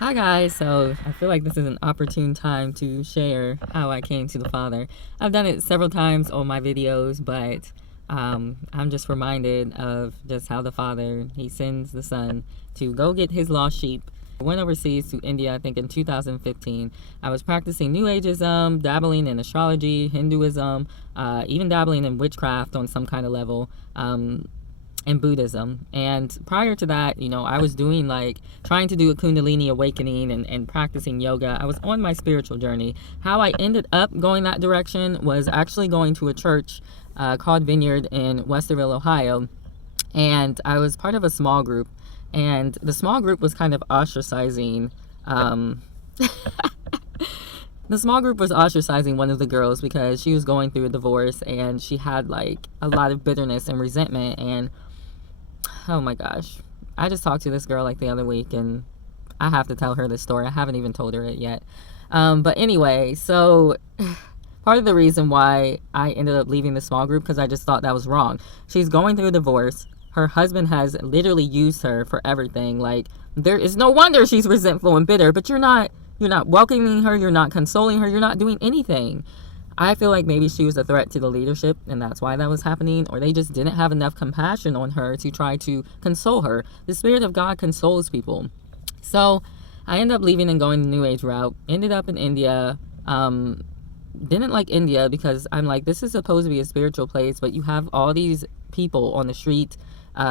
Hi guys, so I feel like this is an opportune time to share how I came to the Father. I've done it several times on my videos, but I'm just reminded of just how the Father, he sends the Son to go get his lost sheep. I went overseas to India, I think in 2015. I was practicing New Ageism, dabbling in astrology, Hinduism, even dabbling in witchcraft on some kind of level. And Buddhism. And prior to that, I was doing like trying to do a Kundalini awakening and practicing yoga. I was on my spiritual journey. How I ended up going that direction was actually going to a church called Vineyard in Westerville, Ohio. And I was part of a small group. And the small group was kind of ostracizing. The small group was ostracizing one of the girls because she was going through a divorce and she had like a lot of bitterness and resentment. And oh my gosh, I just talked to this girl like the other week and I have to tell her this story. I haven't even told her it yet. But anyway, so part of the reason why I ended up leaving the small group, because I just thought that was wrong. She's going through a divorce. Her husband has literally used her for everything. Like, there is no wonder she's resentful and bitter, but you're not welcoming her, you're not consoling her, you're not doing anything. I feel like maybe she was a threat to the leadership and that's why that was happening, or they just didn't have enough compassion on her to try to console her. The Spirit of God consoles people. So I ended up leaving and going the New Age route, ended up in India. Didn't like India because I'm like, this is supposed to be a spiritual place, but you have all these people on the street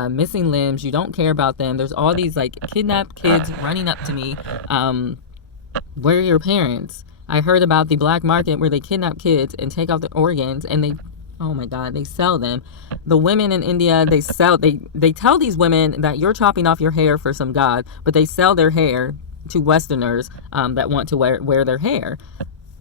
missing limbs. You don't care about them. There's all these like kidnapped kids running up to me. Where are your parents? I heard about the black market where they kidnap kids and take out the organs and they, oh my God, they sell them. The women in India, they tell these women that you're chopping off your hair for some god, but they sell their hair to Westerners that want to wear their hair.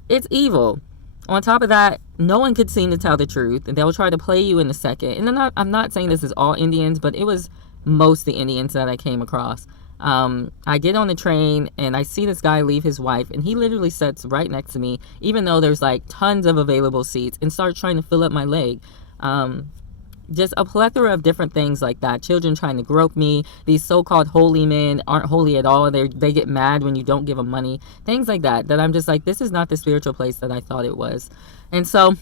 It's evil. On top of that, no one could seem to tell the truth. They'll try to play you in a second. And I'm not saying this is all Indians, but it was most the Indians that I came across. I get on the train and I see this guy leave his wife and he literally sits right next to me, even though there's like tons of available seats, and starts trying to fill up my leg. Just a plethora of different things like that. Children trying to grope me. These so-called holy men aren't holy at all. They get mad when you don't give them money. Things like that I'm just like, this is not the spiritual place that I thought it was. And so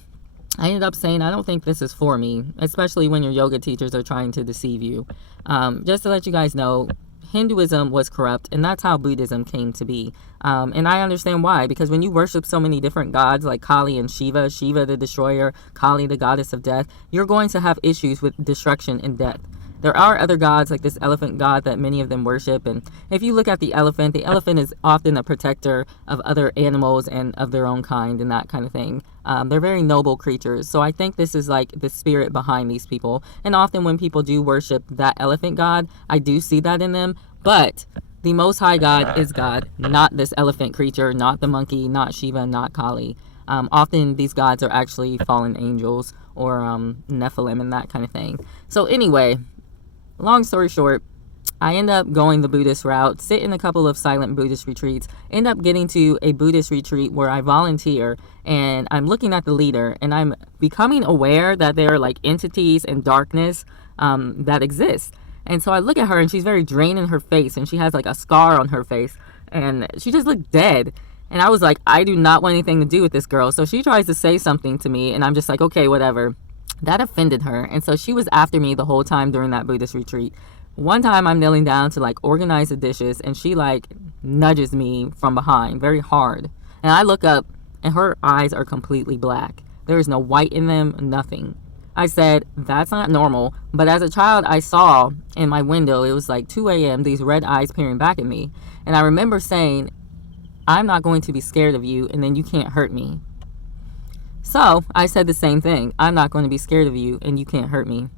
I ended up saying, I don't think this is for me, especially when your yoga teachers are trying to deceive you. Just to let you guys know, Hinduism was corrupt, and that's how Buddhism came to be. And I understand why, because when you worship so many different gods like Kali and Shiva, Shiva the destroyer, Kali the goddess of death, you're going to have issues with destruction and death. There are other gods like this elephant god that many of them worship, and if you look at the elephant is often a protector of other animals and of their own kind and that kind of thing. They're very noble creatures, so I think this is like the spirit behind these people, and often when people do worship that elephant god, I do see that in them, but the Most High God is God, not this elephant creature, not the monkey, not Shiva, not Kali. Often these gods are actually fallen angels or Nephilim and that kind of thing. So anyway, long story short, I end up going the Buddhist route, sit in a couple of silent Buddhist retreats, end up getting to a Buddhist retreat where I volunteer, and I'm looking at the leader, and I'm becoming aware that there are like entities and darkness that exist. And so I look at her, and she's very drained in her face, and she has like a scar on her face, and she just looked dead. And I was like, I do not want anything to do with this girl. So she tries to say something to me, and I'm just like, okay, whatever. That offended her, and so she was after me the whole time during that Buddhist retreat. One time I'm kneeling down to like organize the dishes, and she like nudges me from behind very hard, and I look up and her eyes are completely black. There is no white in them, nothing. I said, that's not normal, but as a child I saw in my window, it was like 2 a.m., these red eyes peering back at me, and I remember saying, I'm not going to be scared of you, and then you can't hurt me. So I said the same thing. I'm not going to be scared of you and you can't hurt me.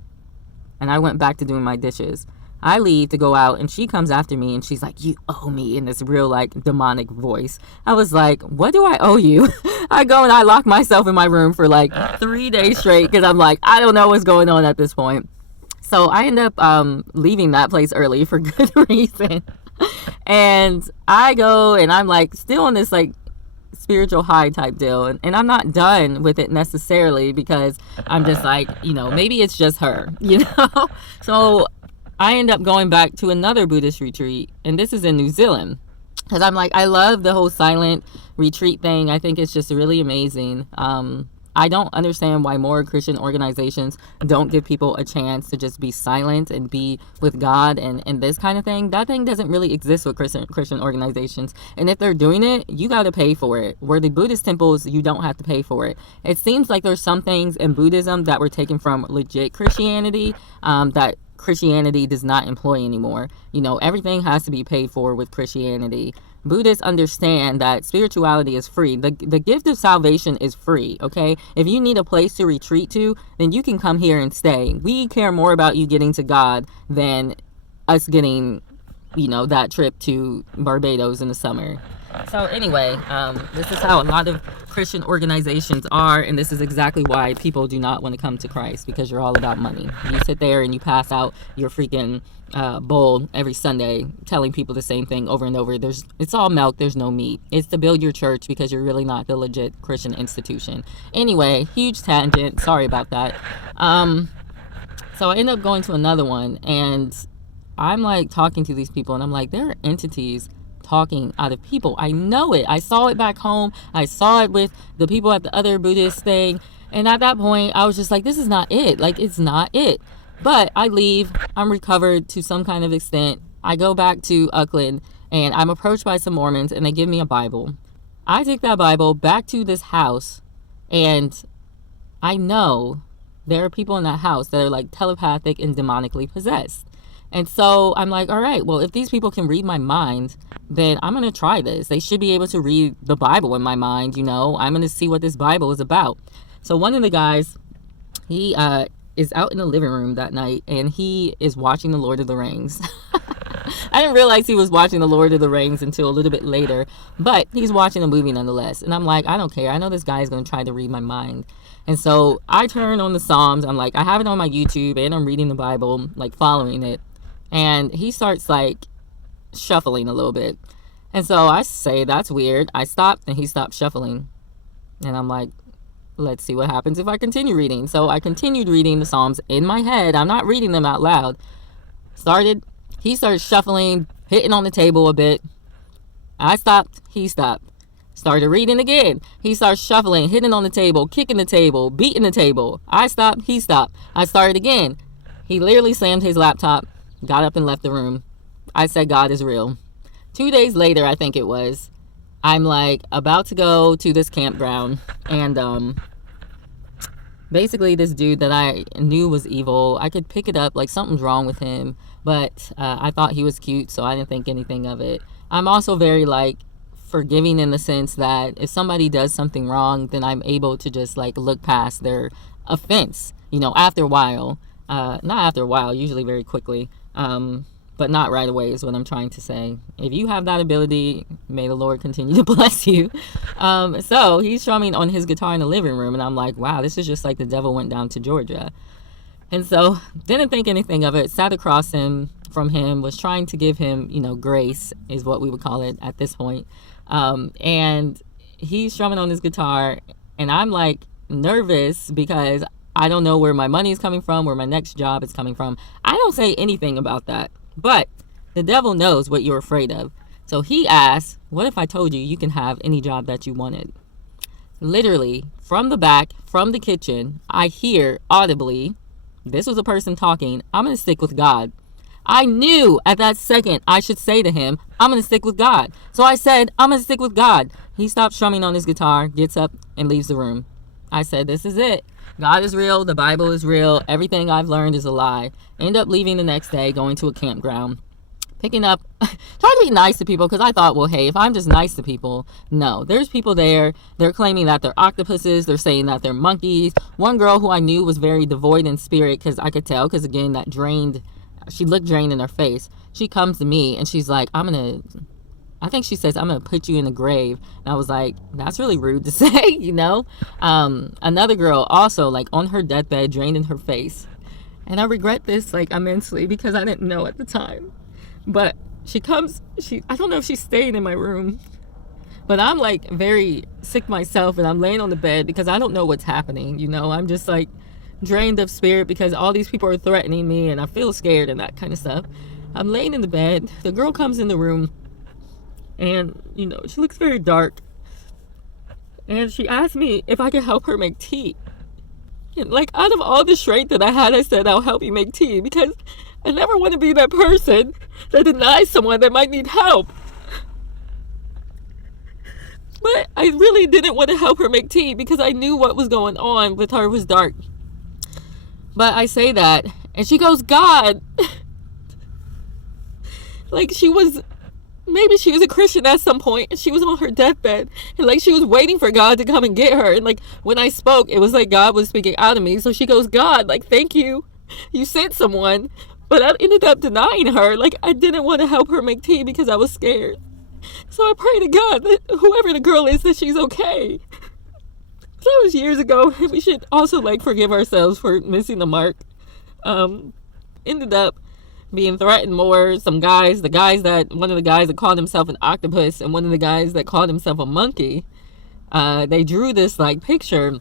And I went back to doing my dishes. I leave to go out and she comes after me and she's like, you owe me, in this real like demonic voice. I was like, what do I owe you? I go and I lock myself in my room for like 3 days straight because I'm like, I don't know what's going on at this point. So I end up leaving that place early for good reason. And I go and I'm like still on this like spiritual high type deal, and I'm not done with it necessarily because I'm just like, maybe it's just her, so I end up going back to another Buddhist retreat, and this is in New Zealand. because I'm like, I love the whole silent retreat thing. I think it's just really amazing. I don't understand why more Christian organizations don't give people a chance to just be silent and be with God and this kind of thing. That thing doesn't really exist with Christian organizations. And if they're doing it, you got to pay for it. Where the Buddhist temples, you don't have to pay for it. It seems like there's some things in Buddhism that were taken from legit Christianity that Christianity does not employ anymore. You know, everything has to be paid for with Christianity. Buddhists understand that spirituality is free. The gift of salvation is free, okay? If you need a place to retreat to, then you can come here and stay. We care more about you getting to God than us getting, you know, that trip to Barbados in the summer. So anyway, this is how a lot of Christian organizations are, and this is exactly why people do not want to come to Christ, because you're all about money. You sit there and you pass out your freaking bowl every Sunday telling people the same thing over and over. It's all milk, there's no meat. It's to build your church because you're really not the legit Christian institution. Anyway, huge tangent, sorry about that. So I ended up going to another one, and I'm like talking to these people, and I'm like, there are entities talking out of people. I know it. I saw it back home. I saw it with the people at the other Buddhist thing. And at that point, I was just like, this is not it. Like, it's not it. But I leave. I'm recovered to some kind of extent. I go back to Auckland, and I'm approached by some Mormons, and they give me a Bible. I take that Bible back to this house, and I know there are people in that house that are like telepathic and demonically possessed. And so I'm like, all right, well, if these people can read my mind, then I'm going to try this. They should be able to read the Bible in my mind, you know. I'm going to see what this Bible is about. So one of the guys, he is out in the living room that night, and he is watching The Lord of the Rings. I didn't realize he was watching The Lord of the Rings until a little bit later, but he's watching a movie nonetheless. And I'm like, I don't care. I know this guy is going to try to read my mind. And so I turn on the Psalms. I'm like, I have it on my YouTube, and I'm reading the Bible, like following it. And he starts like shuffling a little bit. And so I say, that's weird. I stopped, and he stopped shuffling. And I'm like, let's see what happens if I continue reading. So I continued reading the Psalms in my head. I'm not reading them out loud. He started shuffling, hitting on the table a bit. I stopped, he stopped. Started reading again. He starts shuffling, hitting on the table, kicking the table, beating the table. I stopped, he stopped. I started again. He literally slammed his laptop, got up and left the room. I said, God is real. 2 days later, I think it was, I'm like about to go to this campground, and basically this dude that I knew was evil, I could pick it up like something's wrong with him, but I thought he was cute, so I didn't think anything of it. I'm also very like forgiving in the sense that if somebody does something wrong, then I'm able to just like look past their offense, you know, after a while. Not after a while, usually very quickly, but not right away is what I'm trying to say. If you have that ability, may the Lord continue to bless you. So he's strumming on his guitar in the living room, and I'm like, wow, this is just like the devil went down to Georgia. And so didn't think anything of it, sat across from him, was trying to give him, you know, grace is what we would call it at this point. And he's strumming on his guitar, and I'm like nervous because I don't know where my money is coming from, where my next job is coming from. I don't say anything about that, but the devil knows what you're afraid of. So he asks, what if I told you you can have any job that you wanted? Literally, from the back, from the kitchen, I hear audibly, this was a person talking, I'm going to stick with God. I knew at that second I should say to him, I'm going to stick with God. So I said, I'm going to stick with God. He stops strumming on his guitar, gets up, and leaves the room. I said, this is it. God is real. The Bible is real. Everything I've learned is a lie. End up leaving the next day, going to a campground, picking up, trying to be nice to people, because I thought, well, hey, if I'm just nice to people, no. There's people there. They're claiming that they're octopuses. They're saying that they're monkeys. One girl who I knew was very devoid in spirit, because I could tell, because again, she looked drained in her face. She comes to me and she's like, I think she says, I'm going to put you in the grave. And I was like, that's really rude to say, you know. Another girl also like on her deathbed, drained in her face. And I regret this like immensely because I didn't know at the time. But she comes, I don't know if she's staying in my room, but I'm like very sick myself, and I'm laying on the bed because I don't know what's happening, you know. I'm just like drained of spirit because all these people are threatening me, and I feel scared and that kind of stuff. I'm laying in the bed. The girl comes in the room, And, she looks very dark. And she asked me if I could help her make tea. And, like, out of all the strength that I had, I said, I'll help you make tea, because I never want to be that person that denies someone that might need help. But I really didn't want to help her make tea because I knew what was going on with her was dark. But I say that, and she goes, God. Like, maybe she was a Christian at some point, and she was on her deathbed, and like she was waiting for God to come and get her. And like when I spoke, it was like God was speaking out of me. So she goes, God, like, thank you. You sent someone. But I ended up denying her. Like, I didn't want to help her make tea because I was scared. So I pray to God that whoever the girl is, that she's okay. That was years ago. We should also like forgive ourselves for missing the mark. Ended up being threatened more. One of the guys that called himself an octopus, and one of the guys that called himself a monkey, they drew this like picture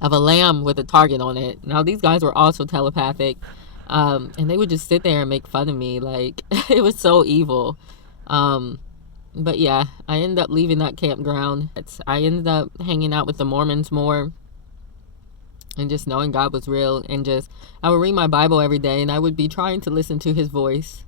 of a lamb with a target on it. Now these guys were also telepathic, and they would just sit there and make fun of me. Like, it was so evil. But yeah, I ended up leaving that campground. I ended up hanging out with the Mormons more, and just knowing God was real. And just, I would read my Bible every day, and I would be trying to listen to his voice,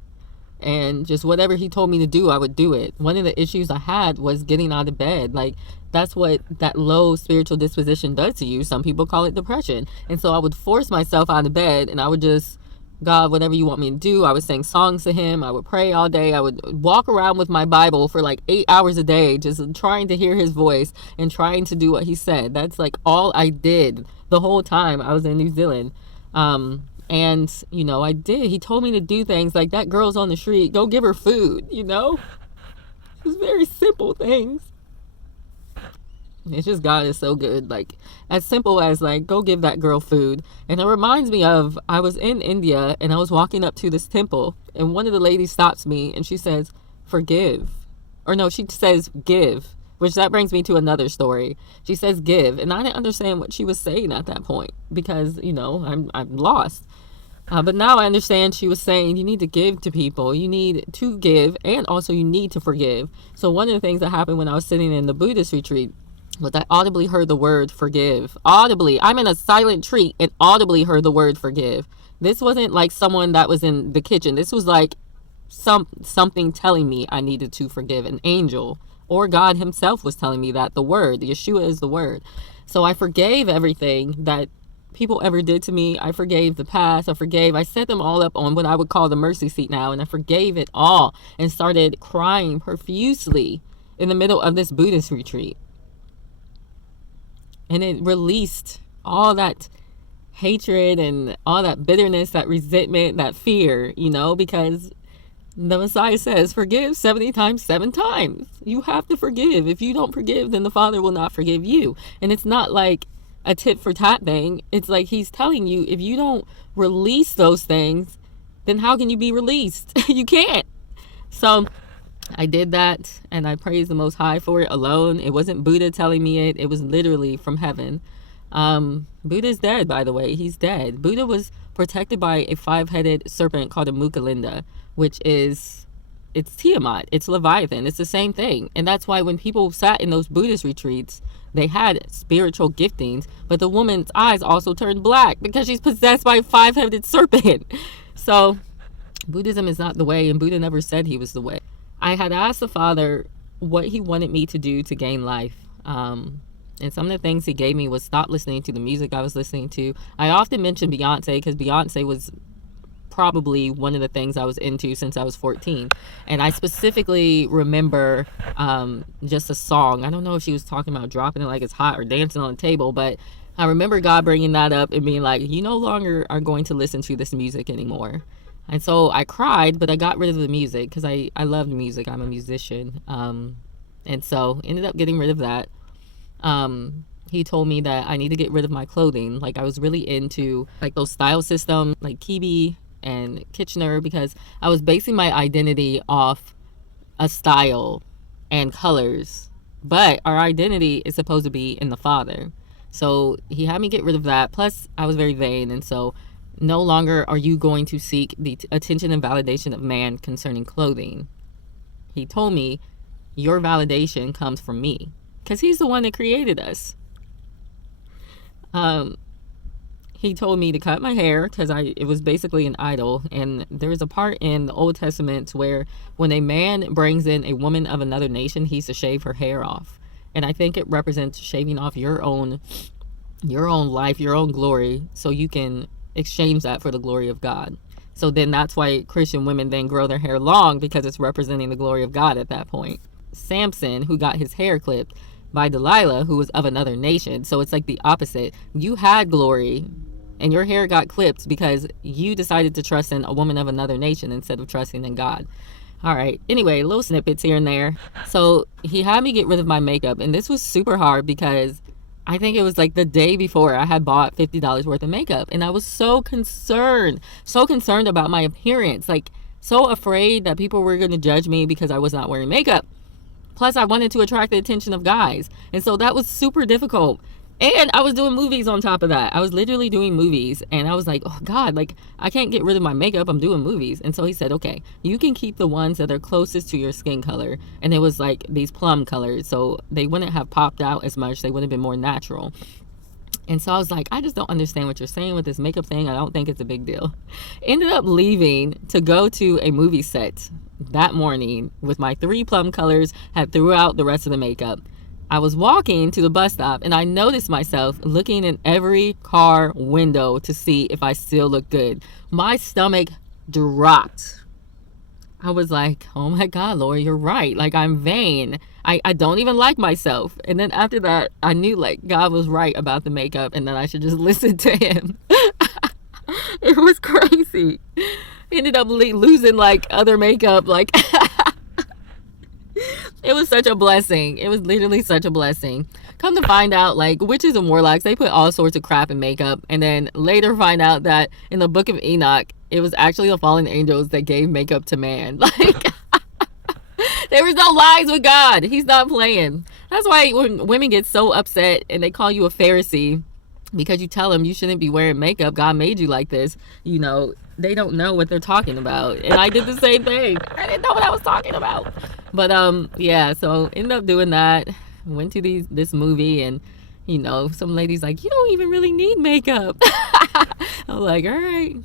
and just whatever he told me to do, I would do it. One of the issues I had was getting out of bed. Like, that's what that low spiritual disposition does to you. Some people call it depression. And so I would force myself out of bed, and I would just, God, whatever you want me to do. I would sing songs to him. I would pray all day. I would walk around with my Bible for like 8 hours a day, just trying to hear his voice and trying to do what he said. That's like all I did the whole time I was in New Zealand. And, I did. He told me to do things like, that girl's on the street, go give her food, It was very simple things. It's just, God is so good. Like, as simple as like, go give that girl food. And it reminds me of, I was in India and I was walking up to this temple, and one of the ladies stops me and she says, forgive. Or no, she says give, which that brings me to another story. She says give, and I didn't understand what she was saying at that point because, I'm lost. But now I understand she was saying you need to give to people. You need to give, and also you need to forgive. So one of the things that happened when I was sitting in the Buddhist retreat, but I audibly heard the word forgive. Audibly. I'm in a silent retreat and audibly heard the word forgive. This wasn't like someone that was in the kitchen. This was like something telling me I needed to forgive. An angel or God himself was telling me that. The word, Yeshua is the word. So I forgave everything that people ever did to me. I forgave the past. I set them all up on what I would call the mercy seat now. And I forgave it all and started crying profusely in the middle of this Buddhist retreat. And it released all that hatred and all that bitterness, that resentment, that fear, because the Messiah says, forgive 70 times, 7 times. You have to forgive. If you don't forgive, then the Father will not forgive you. And it's not like a tit for tat thing. It's like he's telling you, if you don't release those things, then how can you be released? You can't. So I did that, and I praise the Most High for it alone. It wasn't Buddha telling me it. It was literally from heaven. Buddha's dead, by the way. He's dead. Buddha was protected by a 5-headed serpent called a Mukalinda, which is, it's Tiamat. It's Leviathan. It's the same thing. And that's why when people sat in those Buddhist retreats, they had spiritual giftings, but the woman's eyes also turned black because she's possessed by a 5-headed serpent. So Buddhism is not the way, and Buddha never said he was the way. I had asked the Father what he wanted me to do to gain life. And some of the things he gave me was stop listening to the music I was listening to. I often mention Beyonce because Beyonce was probably one of the things I was into since I was 14. And I specifically remember just a song. I don't know if she was talking about dropping it like it's hot or dancing on the table, but I remember God bringing that up and being like, you no longer are going to listen to this music anymore. And so I cried, but I got rid of the music because I loved music. I'm a musician. And so ended up getting rid of that. He told me that I need to get rid of my clothing. Like, I was really into like those style systems like Kibi and Kitchener because I was basing my identity off a style and colors. But our identity is supposed to be in the Father. So he had me get rid of that. Plus, I was very vain. And so no longer are you going to seek the attention and validation of man concerning clothing. He told me your validation comes from me, because he's the one that created us. He told me to cut my hair because it was basically an idol. And there's a part in the Old Testament where when a man brings in a woman of another nation, he's to shave her hair off. And I think it represents shaving off your own life, your own glory, so you can exchange that for the glory of God. So then that's why Christian women then grow their hair long, because it's representing the glory of God at that point. Samson, who got his hair clipped by Delilah, who was of another nation. So it's like the opposite. You had glory and your hair got clipped because you decided to trust in a woman of another nation instead of trusting in God. All right. Anyway, little snippets here and there. So he had me get rid of my makeup, and this was super hard because I think it was like the day before I had bought $50 worth of makeup, and I was so concerned about my appearance, like so afraid that people were going to judge me because I was not wearing makeup. Plus, I wanted to attract the attention of guys, and so that was super difficult. And I was doing movies on top of that. I was literally doing movies, and I was like, oh God, like I can't get rid of my makeup. I'm doing movies. And so he said, okay, you can keep the ones that are closest to your skin color. And it was like these plum colors, so they wouldn't have popped out as much. They would have been more natural. And so I was like, I just don't understand what you're saying with this makeup thing. I don't think it's a big deal. Ended up leaving to go to a movie set that morning with my 3 plum colors, had throughout the rest of the makeup. I was walking to the bus stop, and I noticed myself looking in every car window to see if I still looked good. My stomach dropped. I was like, oh my God, Lord, you're right. Like, I'm vain. I don't even like myself. And then after that, I knew like God was right about the makeup and that I should just listen to him. It was crazy. Ended up losing like other makeup. Like, it was such a blessing. It was literally such a blessing. Come to find out, like, witches and warlocks, they put all sorts of crap in makeup. And then later find out that in the book of Enoch, it was actually the fallen angels that gave makeup to man. Like, there was no lies with God. He's not playing. That's why when women get so upset and they call you a Pharisee because you tell them you shouldn't be wearing makeup, God made you like this, you know, they don't know what they're talking about. And I did the same thing. I didn't know what I was talking about. But yeah, so ended up doing that. Went to this movie, and you know, some lady's like, you don't even really need makeup. I'm like, all right,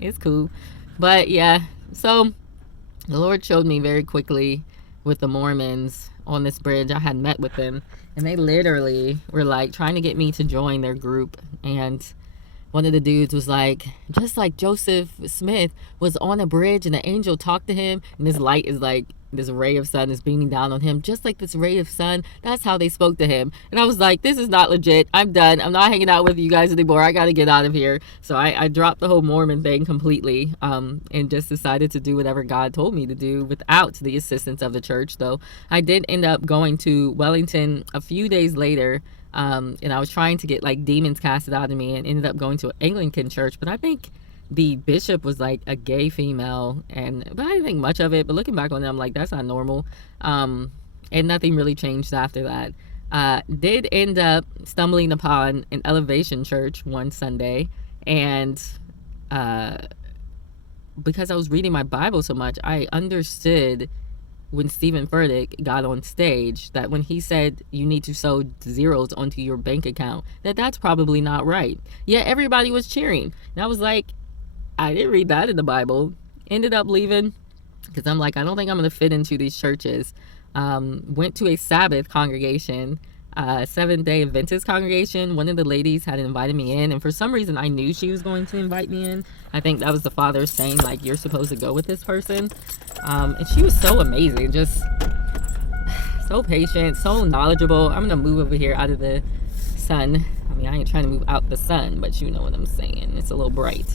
it's cool. But yeah, so the Lord showed me very quickly with the Mormons on this bridge. I had met with them, and they literally were like trying to get me to join their group. And one of the dudes was like, just like Joseph Smith was on a bridge and an angel talked to him, and this light is like, this ray of sun is beaming down on him, just like this ray of sun. That's how they spoke to him. And I was like, this is not legit. I'm done. I'm not hanging out with you guys anymore. I got to get out of here. So I dropped the whole Mormon thing completely, and just decided to do whatever God told me to do without the assistance of the church. Though I did end up going to Wellington a few days later, and I was trying to get like demons casted out of me, and ended up going to an Anglican church. But I think the bishop was like a gay female, but I didn't think much of it. But looking back on it, I'm like, that's not normal. And nothing really changed after that. Did end up stumbling upon an Elevation church one Sunday, and because I was reading my Bible so much, I understood when Stephen Furtick got on stage that when he said you need to sow zeros onto your bank account, that's probably not right. Yet everybody was cheering, and I was like, I didn't read that in the Bible. Ended up leaving because I'm like, I don't think I'm going to fit into these churches. Went to a Sabbath congregation, Seventh-day Adventist congregation. One of the ladies had invited me in, and for some reason I knew she was going to invite me in. I think that was the father saying like, you're supposed to go with this person. And she was so amazing, just so patient, so knowledgeable. I'm going to move over here out of the sun. I mean, I ain't trying to move out the sun, but you know what I'm saying. It's a little bright.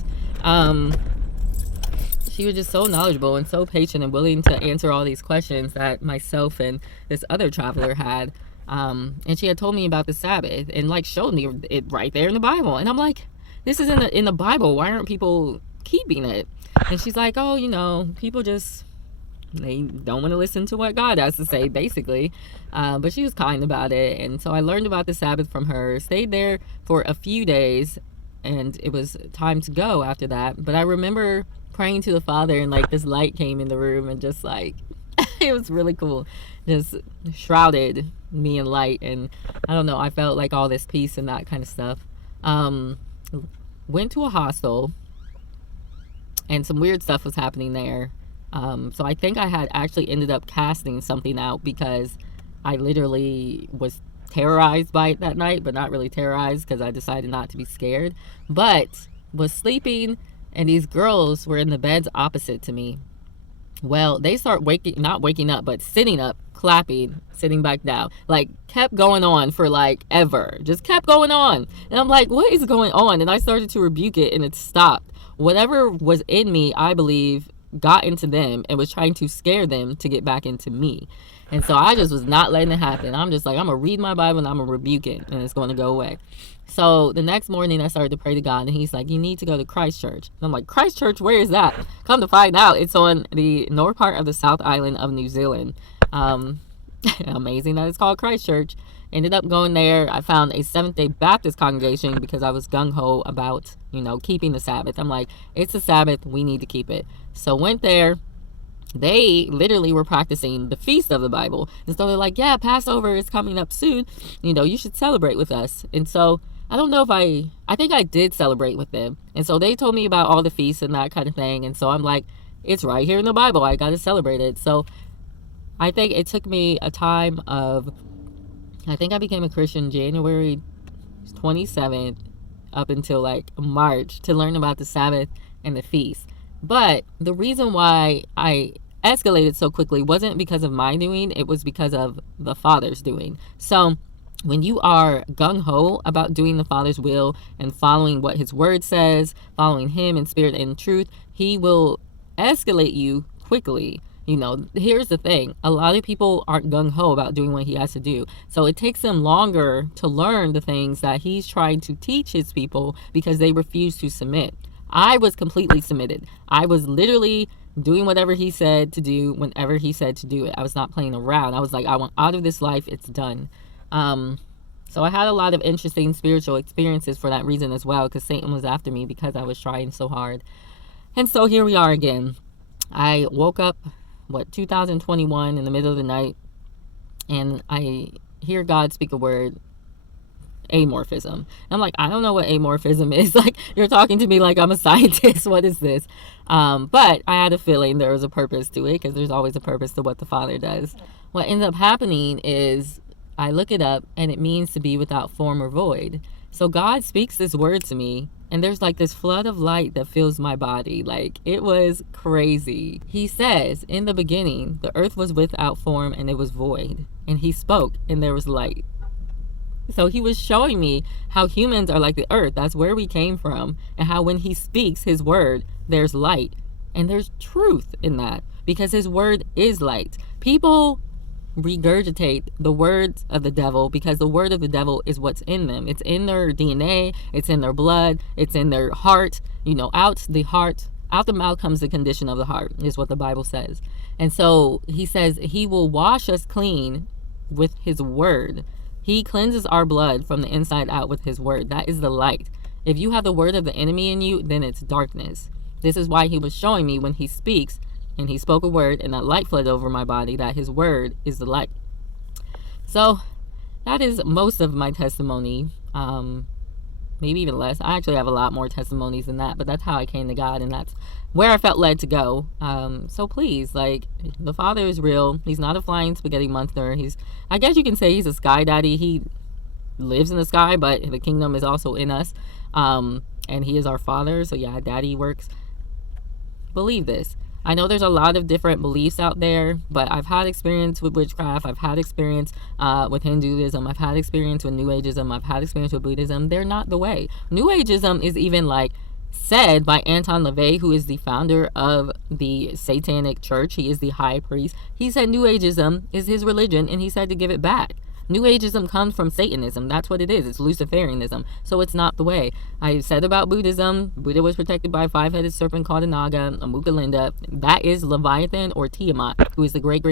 She was just so knowledgeable and so patient and willing to answer all these questions that myself and this other traveler had. And she had told me about the Sabbath and like showed me it right there in the Bible. And I'm like, this is in the Bible. Why aren't people keeping it? And she's like, oh, you know, people just, they don't want to listen to what God has to say, basically. But she was kind about it. And so I learned about the Sabbath from her, stayed there for a few days, and it was time to go after that. But I remember praying to the Father, and like this light came in the room, and just like It was really cool. Just shrouded me in light, and I don't know, I felt like all this peace and that kind of stuff. Went to a hostel, and some weird stuff was happening there. So I think I had actually ended up casting something out, because I literally was terrorized by it that night, but not really terrorized, because I decided not to be scared, but was sleeping, and these girls were in the beds opposite to me. Well, they start not waking up, but sitting up, clapping, sitting back down. Like, kept going on for like ever. Just kept going on. And I'm like, what is going on? And I started to rebuke it, and it stopped. Whatever was in me, I believe, got into them and was trying to scare them to get back into me. And so I just was not letting it happen. I'm just like, I'm going to read my Bible and I'm going to rebuke it, and it's going to go away. So the next morning I started to pray to God, and he's like, you need to go to Christ Church. And I'm like, Christ Church, where is that? Come to find out, it's on the north part of the South Island of New Zealand. Amazing that it's called Christ Church. Ended up going there. I found a Seventh-day Baptist congregation, because I was gung-ho about, keeping the Sabbath. I'm like, it's the Sabbath, we need to keep it. So went there. They literally were practicing the feast of the Bible. And so they're like, yeah, Passover is coming up soon. You should celebrate with us. And so I don't know if I think I did celebrate with them. And so they told me about all the feasts and that kind of thing. And so I'm like, it's right here in the Bible. I got to celebrate it. So I think it took me a time of, I think I became a Christian January 27th up until like March to learn about the Sabbath and the feast. But the reason why I escalated so quickly wasn't because of my doing, it was because of the Father's doing. So when you are gung-ho about doing the Father's will and following what his word says, following him in spirit and truth, he will escalate you quickly. Here's the thing. A lot of people aren't gung-ho about doing what he has to do. So it takes them longer to learn the things that he's trying to teach his people, because they refuse to submit. I was completely submitted. I was literally doing whatever he said to do whenever he said to do it. I was not playing around. I was like, I want out of this life. It's done. So I had a lot of interesting spiritual experiences for that reason as well, because Satan was after me because I was trying so hard. And so here we are again. I woke up, 2021 in the middle of the night, and I hear God speak a word, amorphism. And I'm like, I don't know what amorphism is. Like, you're talking to me like I'm a scientist. What is this? But I had a feeling there was a purpose to it, because there's always a purpose to what the Father does. What ends up happening is I look it up, and it means to be without form or void. So God speaks this word to me, and there's like this flood of light that fills my body. Like, it was crazy. He says, in the beginning, the earth was without form and it was void. And he spoke, and there was light. So he was showing me how humans are like the earth. That's where we came from. And how when he speaks his word, there's light. And there's truth in that, because his word is light. People regurgitate the words of the devil, because the word of the devil is what's in them. It's in their DNA. It's in their blood. It's in their heart. Out the mouth comes the condition of the heart, is what the Bible says. And so he says he will wash us clean with his word. He cleanses our blood from the inside out with his word. That is the light. If you have the word of the enemy in you, then it's darkness. This is why he was showing me when he speaks, and he spoke a word, and that light flowed over my body, that his word is the light. So that is most of my testimony. Maybe even less. I actually have a lot more testimonies than that, but that's how I came to God, and that's where I felt led to go. So please, the Father is real. He's not a flying spaghetti monster. I guess you can say he's a sky daddy. He lives in the sky, but the kingdom is also in us. And he is our Father. So yeah, daddy works. Believe this. I know there's a lot of different beliefs out there, but I've had experience with witchcraft. I've had experience with Hinduism. I've had experience with New Ageism. I've had experience with Buddhism. They're not the way. New Ageism is even said by Anton LaVey, who is the founder of the Satanic Church. He is the high priest. He said New Ageism is his religion, and he said to give it back. New Ageism comes from Satanism. That's what it is. It's Luciferianism. So it's not the way. I said about Buddhism, Buddha was protected by a 5-headed serpent called a Naga, a Mukalinda. That is Leviathan or Tiamat, who is the great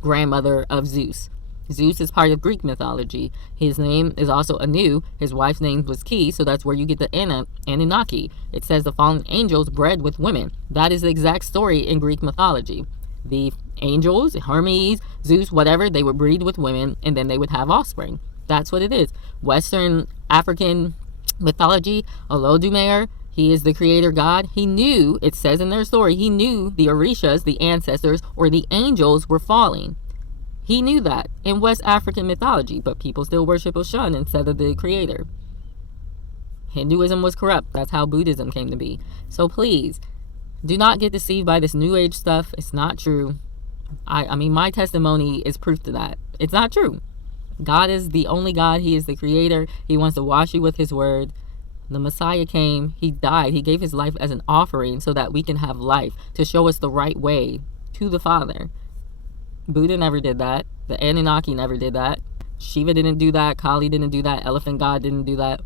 grandmother of Zeus. Zeus is part of Greek mythology. His name is also Anu. His wife's name was Ki, so that's where you get the Anunnaki. It says the fallen angels bred with women. That is the exact story in Greek mythology. The Angels, Hermes, Zeus, whatever, they would breed with women and then they would have offspring. That's what it is. Western African mythology, Olodumare, he is the creator god. He knew, it says in their story, he knew the Orishas, the ancestors, or the angels were falling. He knew that in West African mythology, but people still worship Oshun instead of the creator. Hinduism was corrupt. That's how Buddhism came to be. So please, do not get deceived by this new age stuff. It's not true. I mean, my testimony is proof to that. It's not true. God is the only God. He is the creator. He wants to wash you with his word. The Messiah came. He died. He gave his life as an offering so that we can have life, to show us the right way to the Father. Buddha never did that. The Anunnaki never did that. Shiva didn't do that. Kali didn't do that. Elephant God didn't do that.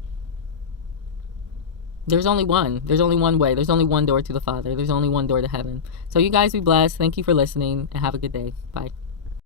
There's only one. There's only one way. There's only one door to the Father. There's only one door to heaven. So you guys be blessed. Thank you for listening and have a good day. Bye.